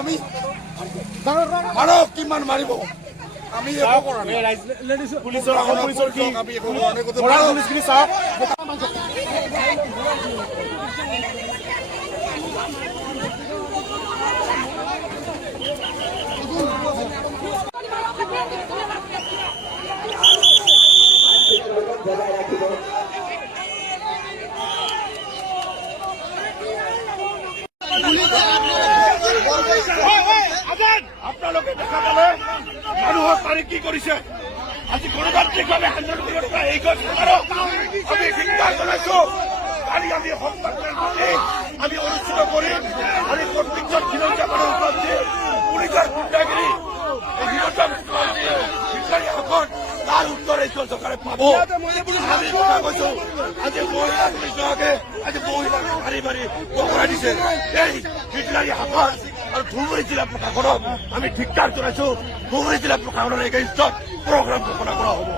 আমি মানব কিমান মাৰিব আমি পুলিচৰ আপোনালোকে দেখা পালে মানুহৰ তাৰিখ কি কৰিছে আজি গণতান্ত্ৰিকভাৱে আন্দোলন কৰিব এই গছবোৰক আমি ধিক্কাৰ জনাইছো। কালি আমি সংবাদমেল আমি অনুষ্ঠিত কৰিম আৰু প্ৰত্যেকজন বিৰোধীসকলৰ ওপৰত যে পুলিচৰ গুণ্ডাগিৰি তাৰ উত্তৰ এই চৰকাৰে পাব। আমি কথা কৈছো আজি মহিলা পুলিচ বিভাগে আজি মহিলাক মাৰি মাৰি পকৰাই দিছে। এই হিটলাৰী শাসন আৰু ধুবুৰী জিলা প্ৰশাসনক আমি ধিক্কাৰ জনাইছো। ধুবুৰী জিলা প্ৰশাসনৰ এগেইনষ্টত প্ৰগ্ৰাম ঘোষণা কৰা হ'ব।